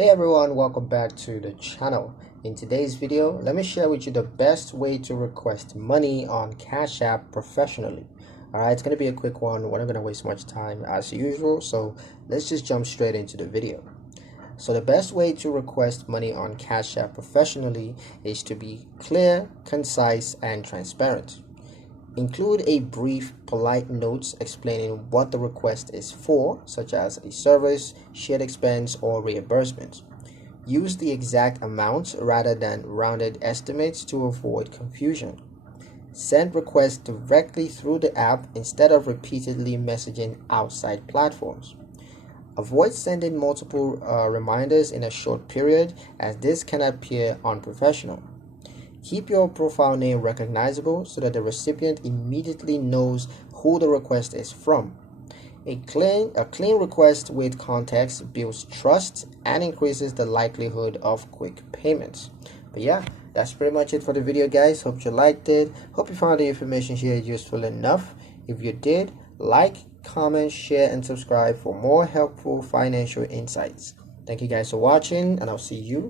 Hey everyone, welcome back to the channel. In today's video, let me share with you the best way to request money on Cash App professionally. Alright, it's going to be a quick one. We're not going to waste much time as usual, so let's just jump straight into the video. So the best way to request money on Cash App professionally is to be clear, concise, and transparent. Include a brief, polite notes explaining what the request is for, such as a service, shared expense, or reimbursement. Use the exact amounts rather than rounded estimates to avoid confusion. Send requests directly through the app instead of repeatedly messaging outside platforms. Avoid sending multiple reminders in a short period, as this can appear unprofessional. Keep your profile name recognizable so that the recipient immediately knows who the request is from. A clean request with context builds trust and increases the likelihood of quick payments. But yeah, that's pretty much it for the video, guys. Hope you liked it. Hope you found the information here useful enough. If you did, like, comment, share, and subscribe for more helpful financial insights. Thank you guys for watching, and I'll see you